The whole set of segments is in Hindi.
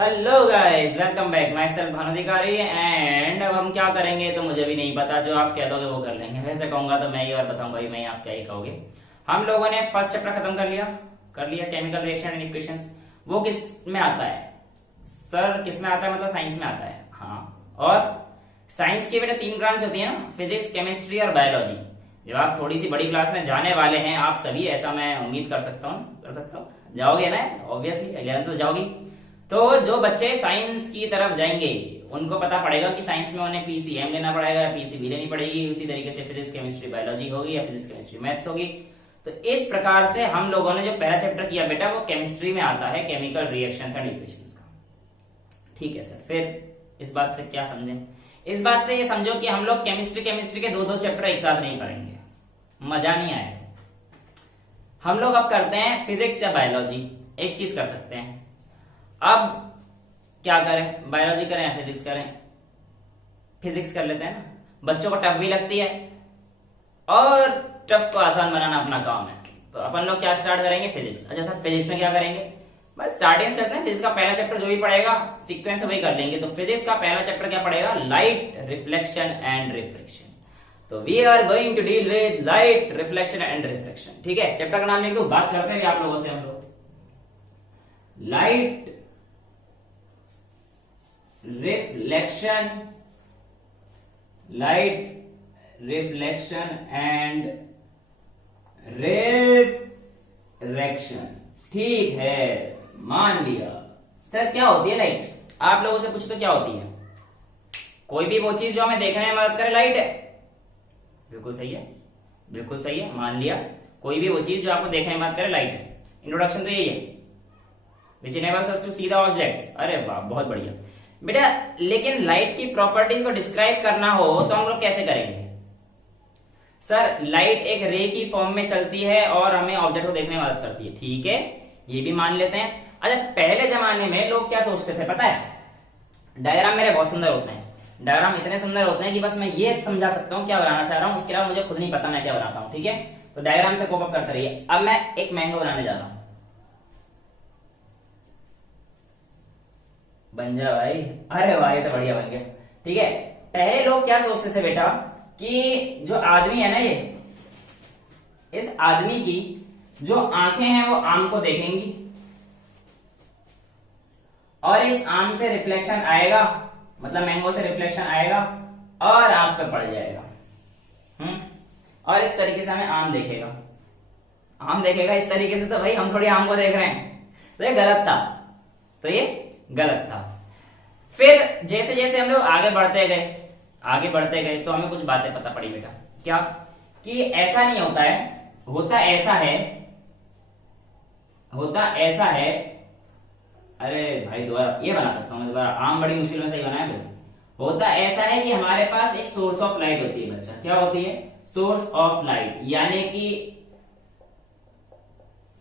Hello guys, welcome back. Myself भानुधिकारी एंड अब हम क्या करेंगे तो मुझे भी नहीं पता। जो आप कह दोगे वो कर लेंगे। वैसे कहूंगा तो मैं ही और बताऊंगा ही मैं, आप क्या ही कहोगे। हम लोगों ने फर्स्ट चैप्टर खत्म कर लिया केमिकल रिएक्शन एंड इक्वेशंस। वो किस में आता है सर? किस में आता है मतलब साइंस में आता है। हाँ, और साइंस की बेटा 3 ब्रांच होती है ना, फिजिक्स, केमिस्ट्री और बायोलॉजी। जब आप थोड़ी सी बड़ी क्लास में जाने वाले हैं आप सभी, ऐसा मैं उम्मीद कर सकता हूँ जाओगे ना, ऑब्वियसली 11th तो जाओगी। तो जो बच्चे साइंस की तरफ जाएंगे उनको पता पड़ेगा कि साइंस में उन्हें पीसीएम लेना पड़ेगा या पीसीबी लेनी पड़ेगी। उसी तरीके से फिजिक्स केमिस्ट्री बायोलॉजी होगी या फिजिक्स केमिस्ट्री मैथ्स होगी। तो इस प्रकार से हम लोगों ने जो पहला चैप्टर किया बेटा वो केमिस्ट्री में आता है, केमिकल रिएक्शंस एंड इक्वेशंस का। ठीक है सर, फिर इस बात से क्या समझे? इस बात से ये समझो कि हम लोग केमिस्ट्री के दो चैप्टर एक साथ नहीं करेंगे, मजा नहीं आएगा। हम लोग अब करते हैं फिजिक्स या बायोलॉजी, एक चीज कर सकते हैं। अब क्या करें, बायोलॉजी करें या फिजिक्स करें? फिजिक्स कर लेते हैं ना, बच्चों को टफ भी लगती है और टफ को आसान बनाना अपना काम है। तो अपन लोग क्या स्टार्ट करेंगे? फिजिक्स। अच्छा सर, फिजिक्स में क्या करेंगे? बस स्टार्टिंग चलते हैं। फिजिक्स का पहला चैप्टर जो भी पढ़ेगा सीक्वेंस वही कर लेंगे। तो फिजिक्स का पहला चैप्टर क्या पड़ेगा? Light, reflection and refraction. तो we are going to deal with light, reflection and refraction. ठीक है, चैप्टर का नाम लिख दो। बात करते हैं आप लोगों से हम लोग लाइट, रिफ्लेक्शन, एंड रिफ्रैक्शन। ठीक है, मान लिया। सर क्या होती है लाइट? आप लोगों से पूछते क्या होती है? कोई भी वो चीज जो हमें देखने में मदद करे लाइट है। बिल्कुल सही है, बिल्कुल सही है, मान लिया। कोई भी वो चीज जो आपको देखने में मदद करे लाइट है। इंट्रोडक्शन तो यही है, which enables us to see the objects. अरे वाह, बहुत बढ़िया बेटा। लेकिन लाइट की प्रॉपर्टीज को डिस्क्राइब करना हो तो हम लोग कैसे करेंगे? सर लाइट एक रे की फॉर्म में चलती है और हमें ऑब्जेक्ट को देखने में मदद करती है। ठीक है, ये भी मान लेते हैं। अच्छा, पहले जमाने में लोग क्या सोचते थे पता है? डायग्राम मेरे बहुत सुंदर होते हैं। डायग्राम इतने सुंदर होते हैं कि बस मैं ये समझा सकता हूँ क्या बनाना चाह रहा हूँ, उसके अलावा मुझे खुद नहीं पता मैं क्या बनाता हूँ। ठीक है, तो डायग्राम से कोप अप करते रहिए। अब मैं एक मैंगो बनाने जा रहा हूं। बन जा भाई। अरे भाई, ये तो बढ़िया बन गया। ठीक है, पहले लोग क्या सोचते थे बेटा कि जो आदमी है ना, ये इस आदमी की जो आंखें हैं वो आम को देखेंगी और इस आम से रिफ्लेक्शन आएगा, मतलब मैंगो से रिफ्लेक्शन आएगा और आंख पे पड़ जाएगा। और इस तरीके से हमें आम देखेगा। आम देखेगा इस तरीके से, तो भाई हम थोड़ी आम को देख रहे हैं, तो ये गलत था। तो ये गलत था। फिर जैसे जैसे हम लोग आगे बढ़ते गए तो हमें कुछ बातें पता पड़ी बेटा। क्या? कि ऐसा नहीं होता है, होता ऐसा है। अरे भाई, दोबारा ये बना सकता हूं मैं, दोबारा। आम बड़ी मुश्किल में सही बनाया भाई। होता ऐसा है कि हमारे पास एक सोर्स ऑफ लाइट होती है बच्चा। क्या होती है? सोर्स ऑफ लाइट, यानी कि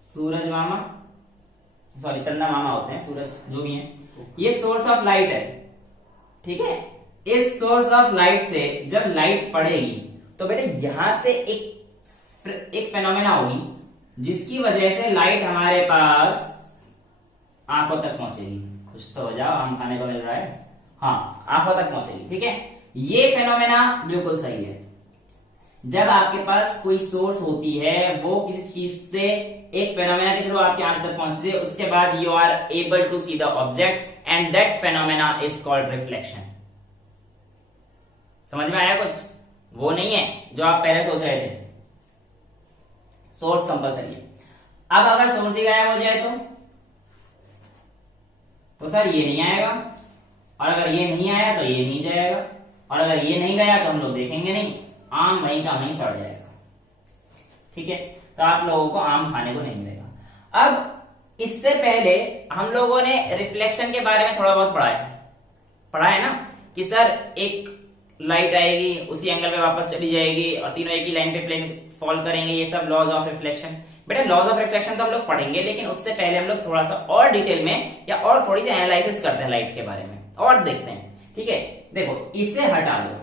सूरज मामा, सॉरी चंदा मामा होते हैं, सूरज जो भी है, ये सोर्स ऑफ लाइट है। ठीक है, इस सोर्स ऑफ लाइट से जब लाइट पड़ेगी तो बेटे यहां से एक फेनोमेना होगी जिसकी वजह से लाइट हमारे पास आंखों तक पहुंचेगी। खुश तो हो जाओ, आम खाने को मिल रहा है। हाँ, आंखों तक पहुंचेगी। ठीक है, ये फेनोमेना बिल्कुल सही है। जब आपके पास कोई सोर्स होती है, वो किसी चीज से एक फेनोमेना के थ्रू आपके आंख तक पहुंचती है, उसके बाद you are able to see the objects and that phenomena is called reflection. समझ में आया कुछ? वो नहीं है जो आप पहले सोच रहे थे। सोर्स कंपलसरी है। अब अगर सोर्स ही गायब हो जाए तो सर ये नहीं आएगा, और अगर ये नहीं आया तो ये नहीं जाएगा, और अगर ये नहीं गया तो हम लोग देखेंगे नहीं, आम वहीं का वहीं सड़ जाएगा। ठीक है, तो आप लोगों को आम खाने को नहीं मिलेगा। अब इससे पहले हम लोगों ने रिफ्लेक्शन के बारे में थोड़ा बहुत पढ़ा है ना, कि सर एक लाइट आएगी, उसी एंगल पे वापस चली जाएगी और तीनों एक ही लाइन पे प्लेन फॉल करेंगे। ये सब लॉज ऑफ रिफ्लेक्शन। बेटा लॉज ऑफ रिफ्लेक्शन तो हम लोग पढ़ेंगे, लेकिन उससे पहले हम लोग थोड़ा सा और डिटेल में या और थोड़ी सी एनालिसिस करते हैं लाइट के बारे में और देखते हैं। ठीक है, देखो इसे हटा दो,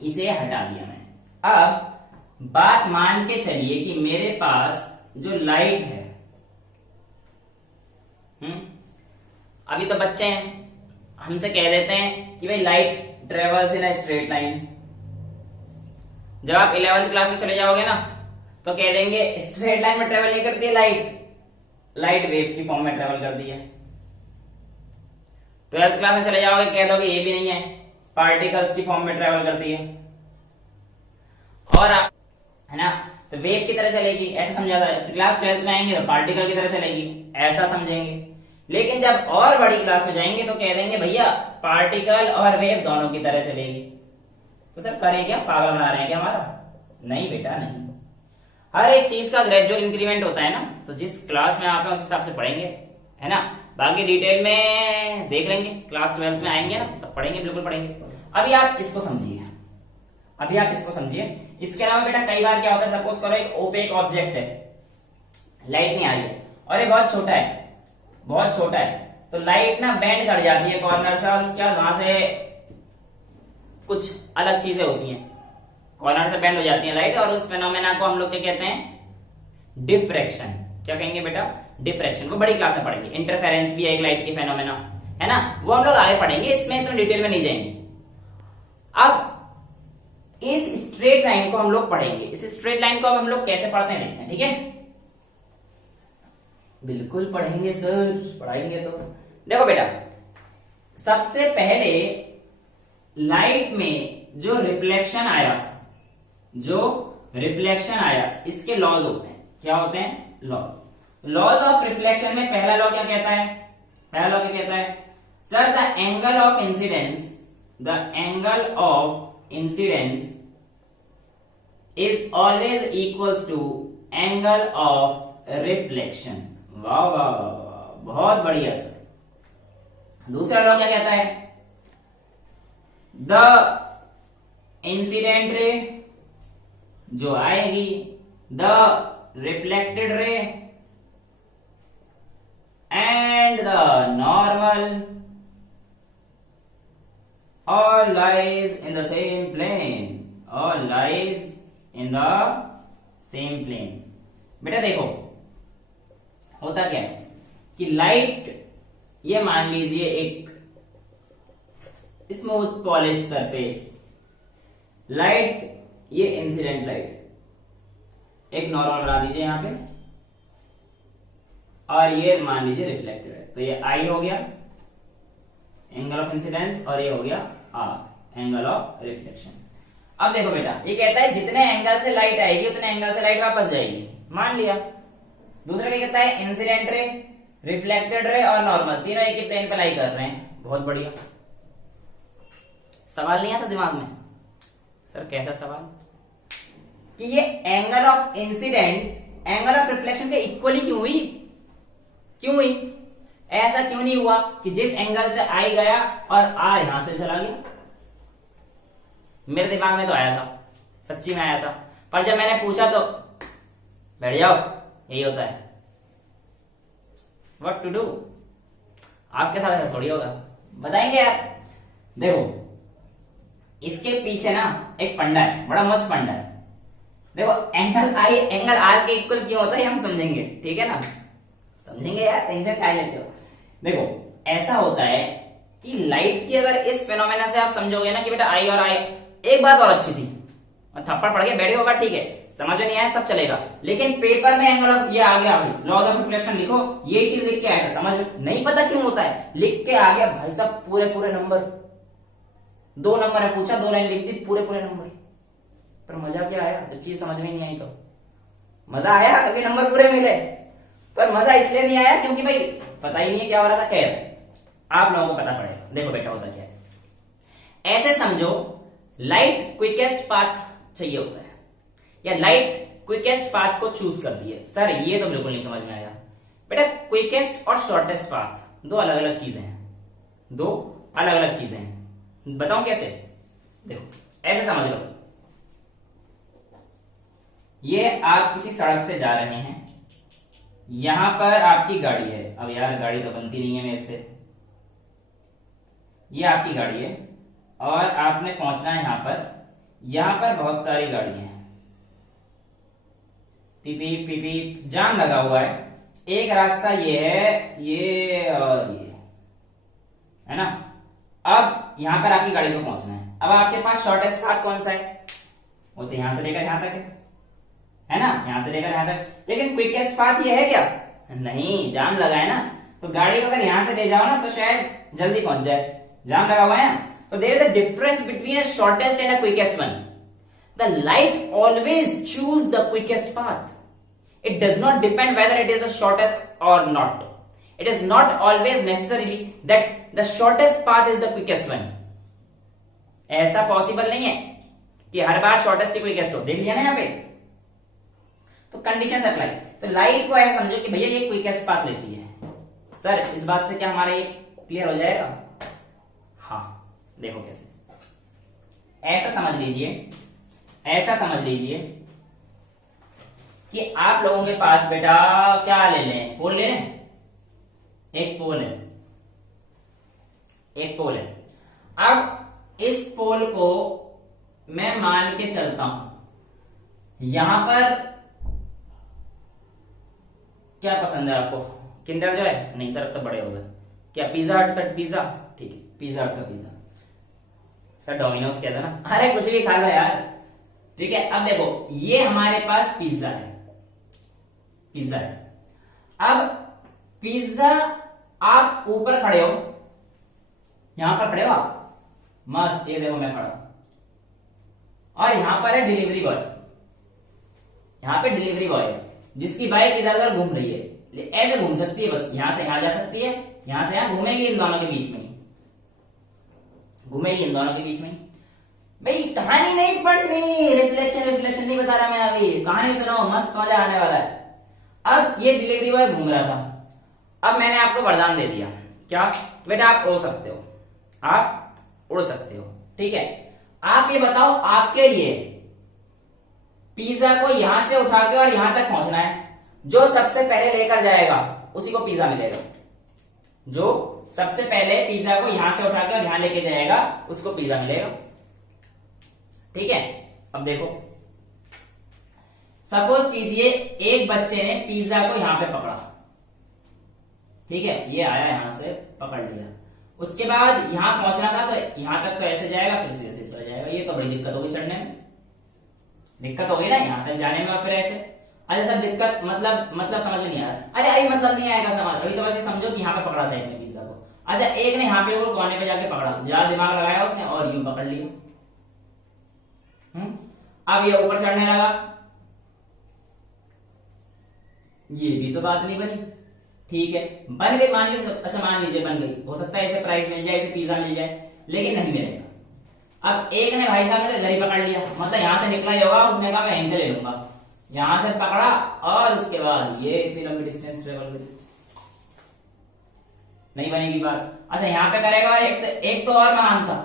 इसे हटा दिया मैं। अब बात मान के चलिए कि मेरे पास जो लाइट है, अभी तो बच्चे हैं, हमसे कह देते हैं कि भाई light travels in a straight line. जब आप 11th क्लास में चले जाओगे ना तो कह देंगे स्ट्रेट लाइन में ट्रेवल नहीं करती है लाइट वेव की फॉर्म में ट्रेवल करती है। 12th क्लास में चले जाओगे कह दोगे ये भी नहीं है, पार्टिकल्स की फॉर्म में ट्रेवल करती है। और आप है ना, तो वेव की तरह चलेगी ऐसा समझा था। क्लास 12th में आएंगे तो पार्टिकल की तरह चलेगी ऐसा समझेंगे। लेकिन जब और बड़ी क्लास में जाएंगे तो कह देंगे भैया पार्टिकल और वेव दोनों की तरह चलेगी। तो सर करें क्या, पागल बना रहे हैं क्या हमारा? नहीं बेटा नहीं, हर एक चीज का ग्रेजुअल इंक्रीमेंट होता है ना, तो जिस क्लास में आप हैं उस हिसाब से पढ़ेंगे, है ना। बाकी डिटेल में देख लेंगे, क्लास 12th में आएंगे ना तब पढ़ेंगे, बिल्कुल पढ़ेंगे। अभी आप इसको समझिए, अभी आप इसको समझिए। इसके अलावा बेटा कई बार क्या होता है, सपोज करो एक ओपेक ऑब्जेक्ट है, लाइट नहीं आ रही है और ये बहुत छोटा है, बहुत छोटा है, तो लाइट ना बेंड कर जाती है कॉर्नर से और उसके बाद वहां से कुछ अलग चीजें होती हैं, कॉर्नर से बेंड हो जाती है लाइट, और उस फेनोमेना को हम लोग क्या कहते हैं, डिफ्रैक्शन। क्या कहेंगे बेटा, डिफ्रैक्शन। वो बड़ी क्लास में पढ़ेंगे। इंटरफेरेंस भी है एक लाइट की फेनोमेना, है ना, वो हम लोग आगे पढ़ेंगे, इसमें इतना डिटेल में नहीं जाएंगे। अब इस स्ट्रेट लाइन को हम लोग पढ़ेंगे। इस स्ट्रेट लाइन को अब हम लोग कैसे पढ़ते हैं देखते हैं, ठीक है। बिल्कुल पढ़ेंगे सर, पढ़ाएंगे तो। देखो बेटा, सबसे पहले लाइट में जो रिफ्लेक्शन आया, जो रिफ्लेक्शन आया, इसके लॉज होते हैं। क्या होते हैं? लॉज ऑफ रिफ्लेक्शन में पहला लॉ क्या कहता है? पहला लॉ क्या कहता है sir? The angle of incidence, the angle of incidence is always equals to angle of reflection. वाह वाह वाह, बहुत बढ़िया सर। दूसरा लॉ क्या कहता है? द इंसिडेंट रे जो आएगी, the reflected ray and the normal all lies in the same plane, all lies in the same plane। बेटा देखो होता क्या है कि लाइट, ये मान लीजिए एक स्मूथ पॉलिश सरफेस, लाइट ये इंसिडेंट लाइट, एक नॉर्मल बना दीजिए यहां पे, और ये मान लीजिए रिफ्लेक्टेड है, तो ये आई हो गया एंगल ऑफ इंसिडेंस, और ये हो गया आर एंगल ऑफ रिफ्लेक्शन। अब देखो बेटा, ये कहता है जितने एंगल से लाइट आएगी उतने एंगल से लाइट वापस जाएगी, मान लिया। दूसरा क्या कहता है? इंसिडेंट रे, रिफ्लेक्टेड रे और नॉर्मल, तीनों एक ही प्लेन पे लाई कर रहे हैं। बहुत बढ़िया। सवाल नहीं आता दिमाग में सर? कैसा सवाल कि ये angle of incident angle of reflection के इक्वली क्यों हुई? क्यों हुई? ऐसा क्यों नहीं हुआ कि जिस एंगल से आई गया और आर यहां से चला गया? मेरे दिमाग में तो आया था, सच्ची में आया था, पर जब मैंने पूछा तो बैठ जाओ, यही होता है। What to do? आपके साथ ऐसा थोड़ी होगा, बताएंगे यार। देखो इसके पीछे ना एक फंडा है, बड़ा मस्त फंडा है। देखो एंगल आई एंगल आर के इक्वल क्यों होता है हम समझेंगे, ठीक है ना, समझेंगे यार, टेंशन क्या लेते हो। देखो ऐसा होता है कि लाइट की अगर इस फिनोमेना से आप समझोगे ना कि बेटा आई और आई, एक बात और अच्छी थी, थप्पड़ पड़ के बैठे होगा, ठीक है, समझ में नहीं आया सब चलेगा, लेकिन पेपर में एंगल ऑफ, ये आ गया लॉज ऑफ रिफ्लेक्शन लिखो, ये चीज लिख के आएगा, समझ नहीं पता क्यों होता है, लिख के आ गया भाई साहब पूरे पूरे नंबर, 2 नंबर है पूछा, 2 लाइन लिख दी, पूरे पूरे नंबर। पर मजा क्या आया जब चीज समझ में नहीं आई? तो मजा आया, कभी नंबर पूरे मिले, पर मजा इसलिए नहीं आया क्योंकि भाई पता ही नहीं क्या हो रहा था। खैर आप लोगों को पता पड़ेगा। देखो बेटा होता क्या है, ऐसे समझो लाइट क्विकेस्ट पाथ चाहिए होता है, या लाइट क्विकेस्ट पाथ को चूज कर दिए। सर ये तो बिल्कुल नहीं समझ में आया बेटा। क्विकेस्ट और शॉर्टेस्ट पाथ दो अलग अलग चीजें हैं, दो अलग अलग चीजें हैं। बताऊं कैसे? देखो ऐसे समझ लो, ये आप किसी सड़क से जा रहे हैं, यहां पर आपकी गाड़ी है, अब यार गाड़ी तो बनती नहीं है मेरे से, ये आपकी गाड़ी है और आपने पहुंचना है यहां पर बहुत सारी गाड़ी हैं, पीपी पीपी जाम लगा हुआ है। एक रास्ता ये है, ये और ये, है ना। अब यहां पर आपकी गाड़ी को पहुंचना है। अब आपके पास शॉर्टेस्ट पाथ कौन सा है? वो तो यहां से लेकर यहां तक है ना, यहां से लेकर यहां तक। लेकिन क्विकेस्ट पाथ ये है क्या? नहीं, जाम लगा है ना। तो गाड़ी को अगर यहां से ले जाओ ना तो शायद जल्दी पहुंच जाए, जाम लगा हुआ है ना। तो there is a difference between a shortest and a quickest one. The light always choose the quickest path. It does not depend whether it is the shortest or not. It is not always necessarily that the shortest path is the quickest one. ऐसा पॉसिबल नहीं है कि हर बार शॉर्टेस्ट ही क्विकेस्ट हो। देख लिया ना यहाँ पे, तो कंडीशन अप्लाई। तो लाइट को ऐसा समझो कि भैया ये क्विकेस्ट पाथ लेती है। सर इस बात से क्या हमारा ये क्लियर हो जाएगा? हाँ, देखो कैसे। ऐसा समझ लीजिए, ऐसा समझ लीजिए कि आप लोगों के पास बेटा क्या ले लें, पोल ले लें। एक पोल है, एक पोल है। अब इस पोल को मैं मान के चलता हूं, यहां पर क्या पसंद है आपको? Kinder Joy? नहीं सर, अब तो बड़े हो गए। क्या पिज्जा हट का पिज्जा? ठीक है, पिज्जा हट का पिज्जा। सर डोमिनोज कहता ना, अरे कुछ भी खा लो यार। ठीक है, अब देखो ये हमारे पास पिज्जा है, पिज्जा है। अब पिज्जा आप ऊपर खड़े हो, यहां पर खड़े हो आप, मस्त, ये देखो मैं खड़ा हूं, और यहां पर है डिलीवरी बॉय। यहां पे डिलीवरी बॉय है जिसकी बाइक इधर उधर घूम रही है। ऐसे घूम सकती है, बस यहां से यहां जा सकती है, यहां से यहां घूमेगी, इन दोनों के बीच में ही घूमेगी, इन दोनों के बीच में ही। भाई कहानी नहीं पढ़नी, रिफ्लेक्शन रिफ्लेक्शन नहीं बता रहा मैं, अभी कहानी सुनो, मस्त मजा आने वाला है। अब ये डिलीवरी बॉय घूम रहा था। अब मैंने आपको वरदान दे दिया, क्या बेटा आप उड़ सकते हो, आप उड़ सकते हो। ठीक है, आप ये बताओ आपके लिए पिज्जा को यहां से उठा के और यहां तक पहुंचना है, जो सबसे पहले लेकर जाएगा उसी को पिज्जा मिलेगा। जो सबसे पहले पिज्जा को यहां से उठा के और यहां लेके जाएगा उसको पिज्जा मिलेगा। ठीक है, अब देखो, सपोज कीजिए एक बच्चे ने पिज्जा को यहां पे पकड़ा। ठीक है, ये आया यहां से पकड़ लिया, उसके बाद यहां पहुंचना था तो यहां तक तो ऐसे जाएगा, फिर से ऐसे चला जाएगा। ये तो बड़ी दिक्कत होगी, चढ़ने में दिक्कत होगी ना, यहां तक जाने में और फिर ऐसे। अरे सर दिक्कत मतलब समझ में नहीं आ रहा। अरे अभी मतलब नहीं आएगा समझ, अभी तो बस ये समझो कि यहाँ पे पकड़ा था एक ने पिज्जा को। अच्छा, एक ने यहाँ पे वो कोने पे जाके पकड़ा, ज्यादा दिमाग लगाया उसने और यूं पकड़ लिया। अब ये ऊपर चढ़ने लगा, ये भी तो बात नहीं बनी। ठीक है, बन गई, मान लीजिए, अच्छा मान लीजिए बन गई, हो सकता है इसे प्राइस मिल जाए, इसे पिज्जा मिल जाए, लेकिन नहीं मिलेगा। अब एक ने भाई साहब ने तो घर ही पकड़ लिया, मतलब यहां से निकला ही होगा, उसने कहा मैं यहीं से ले लूंगा, यहां से पकड़ा और उसके बाद ये इतनी लंबी डिस्टेंस ट्रेवल करी, नहीं बनेगी बात। अच्छा यहाँ पे करेगा, और एक तो और महान था,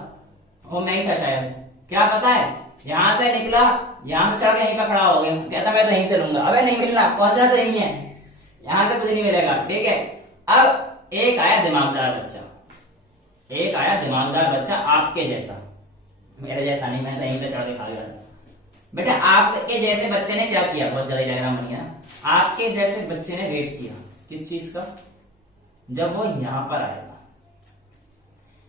वो मैं ही था शायद, क्या पता है, यहां से निकला, यहां से चढ़ के यहीं पे खड़ा हो गया, कहता मैं तो यहीं से लूंगा। अबे नहीं मिलना, पहुंचना तो यहीं है, यहां से कुछ नहीं मिलेगा। ठीक है, अब एक आया दिमागदार बच्चा, एक आया दिमागदार बच्चा आपके जैसा, मेरे जैसा नहीं, मैं तो यहीं पे चढ़ के खा गया। बेटा आपके जैसे बच्चे ने क्या किया, बहुत ज्यादा डायग्राम बन गया। आपके जैसे बच्चे ने वेट किया किस चीज का, जब वो यहां पर आएगा।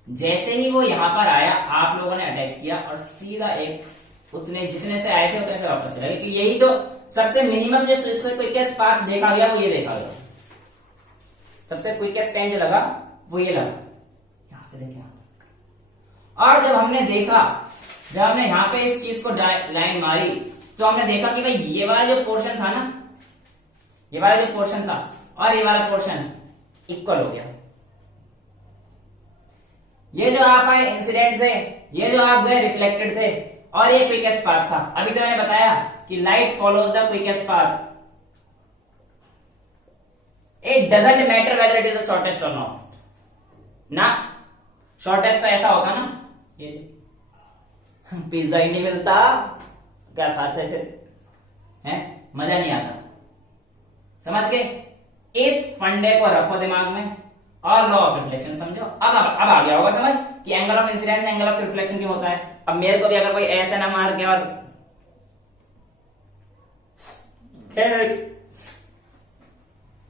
जैसे ही वो यहां पर आया, आप लोगों ने अटैक किया और सीधा एक उतने जितने से आए थे उतने से वापस चला गया। क्योंकि यही तो सबसे मिनिमम जो क्विकेस्ट पाथ देखा गया वो ये देखा गया, सबसे क्विकेस्ट टाइम जो लगा वो ये लगा, यहां से लेके यहां तक। और जब हमने देखा, जब हमने यहां पे इस चीज को लाइन मारी, तो हमने देखा कि भाई ये वाला जो पोर्शन था ना, ये वाला जो पोर्शन था और ये वाला पोर्शन इक्वल हो गया। ये जो आप आए इंसिडेंट थे, ये जो आप गए रिफ्लेक्टेड थे, और ये क्विकेस्ट पाथ था। अभी तो मैंने बताया कि light follows the quickest path, it doesn't matter whether it is the shortest और नॉट ना। शॉर्टेस्ट तो ऐसा होगा ना, ये पिज्जा ही नहीं मिलता, क्या खाते फिर हैं, मजा नहीं आता। समझ गए, इस फंडे को रखो दिमाग में और लॉ ऑफ रिफ्लेक्शन समझो। अब आ गया होगा समझ कि angle of incidence angle of reflection क्यों होता है। अब मेरे को भी अगर कोई ऐसे ना मार के और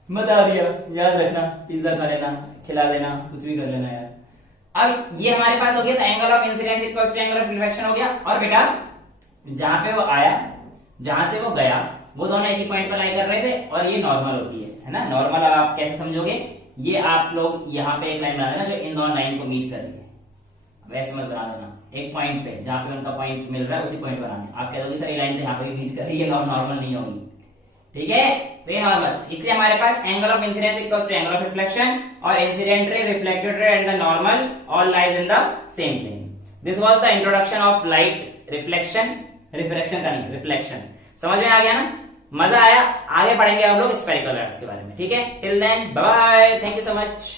बता दिया, याद रखना, पिज्जा खा लेना, खिला देना, कुछ भी कर लेना यार, अब ये हमारे पास हो गया, तो angle of incidence equals to angle of reflection हो गया। और बेटा जहां पे वो आया, जहां से वो गया, वो दोनों एक ही पॉइंट पर लाई कर रहे थे, और ये नॉर्मल होती है ना। नॉर्मल आप कैसे समझोगे, ये आप लोग यहाँ पे एक लाइन बना देना जो इन दोनों लाइन को मीट कर रही है, वैसे मत बना देना। एक पॉइंट पे जहां पे उनका पॉइंट मिल रहा है उसी पॉइंट पर आने। आप कह दोगे सर ये लाइन तो यहाँ पे भी मीट कर रही है, नॉर्मल नहीं होगी, ठीक है। तो ये नॉर्मल, इसलिए हमारे पास angle of incidence equals to angle of reflection, और incident ray, reflected ray and the normal all lies in the same plane. This was the introduction of light reflection, reflection का नहीं, रिफ्लेक्शन। समझ में आ गया ना, मजा आया। आगे पढ़ेंगे हम लोग स्फेरिकल लाइट्स के बारे में, ठीक है। Till then bye bye, thank you so much.